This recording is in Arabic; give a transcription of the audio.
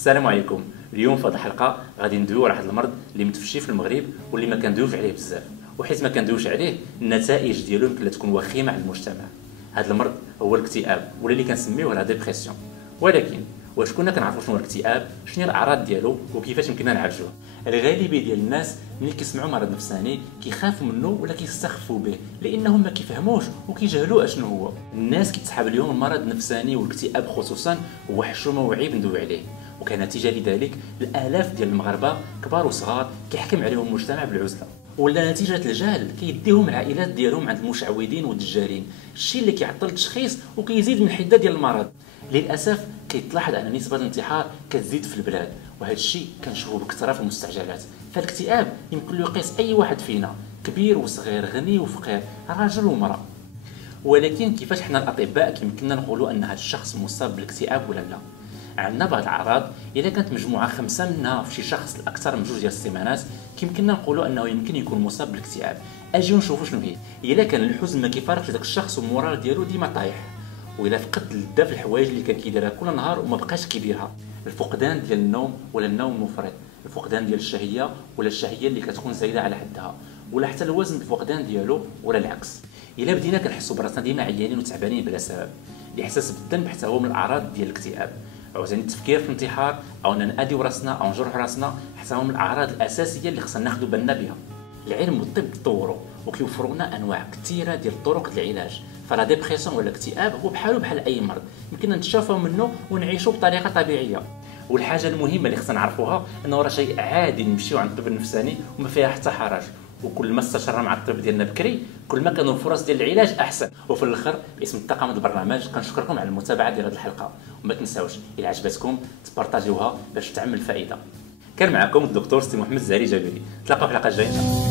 السلام عليكم. اليوم في هذه الحلقه غادي ندويو على واحد المرض اللي متفشي في المغرب واللي ما كندويوش عليه بزاف، وحيت ما كندويوش عليه النتائج ديالو يمكن تكون وخيمه على المجتمع. هذا المرض هو الاكتئاب ولا اللي كنسميوه لا ديبرسيون. ولكن واش كنا كنعرفوا شنو هو الاكتئاب، شنو هي الاعراض ديالو وكيفاش يمكننا نعالجوه؟ الغالبيه ديال الناس ملي كيسمعوا مرض نفساني كيخافوا منه ولا كيستخفوا به لانهم ما كيفهموش وكيجهلوا اشنو هو. الناس كيتسحب اليوم المرض النفساني والاكتئاب خصوصا هو حشومه وعيب ندوي عليه، وكنتيجه لذلك الالاف ديال المغاربه كبار وصغار كيحكم عليهم المجتمع بالعزله، ولا نتيجه الجهل كيديهم العائلات ديالهم عند المشعوذين والدجالين، الشيء اللي كيعطل التشخيص وكيزيد من الحده ديال المرض. للاسف كيتلاحظ ان نسبه الانتحار كتزيد في البلاد، وهذا الشيء كنشوفه بكثره في المستعجلات. فالاكتئاب يمكن له يقيس اي واحد فينا، كبير وصغير، غني وفقير، راجل ومراه. ولكن كيفاش حنا الاطباء كيمكننا نقولوا ان هذا الشخص مصاب بالاكتئاب ولا لا؟ عندنا بعض الاعراض اذا كانت مجموعه 5 منها في شي شخص لاكثر من 2 ديال السيمانات كيمكننا نقولوا انه يمكن يكون مصاب بالاكتئاب. اجيو نشوفوا شنو هي. اذا كان الحزن ما كيفارقش داك الشخص والمورال ديالو ديما طايح، واذا فقد اللذه في الحوايج اللي كان كيديرها كل نهار وما بقاش كيديرها، الفقدان ديال النوم ولا النوم المفرط، الفقدان ديال الشهيه ولا الشهيه اللي كتكون زايده على حدها، ولا حتى الوزن الفقدان ديالو ولا العكس. الا بدينا كنحسوا براسنا ديما عيانين وتعبانين بلا سبب، الاحساس بالذنب حتى هو من الاعراض ديال الاكتئاب، عاوتاني التفكير في الانتحار او اننا ناديو راسنا او نجرح راسنا حتى هو من الاعراض الاساسيه اللي خصنا ناخذ بالنا بها. العلم والطب تطوروا وكيوفروا لنا انواع كثيره ديال طرق العلاج، فلا ديبرسيون ولا الاكتئاب هو بحال اي مرض يمكننا نتشافوا منه ونعيشوا بطريقه طبيعيه. والحاجه المهمه اللي خصنا نعرفوها انه راه شيء عادي نمشيو عند الطب النفساني وما فيها حتى حرج، وكل ما استشرنا مع الطب ديالنا بكري كل ما كانوا الفرص ديال العلاج احسن. وفي الاخر باسم الطاقم البرنامج كنشكركم على المتابعه ديال هذه الحلقه، وما تنساوش الى عجبتكم تبارطاجيوها باش تعمل فائده. كان معكم الدكتور سي محمد زهري جابري، نتلاقاو في الحلقه الجايه.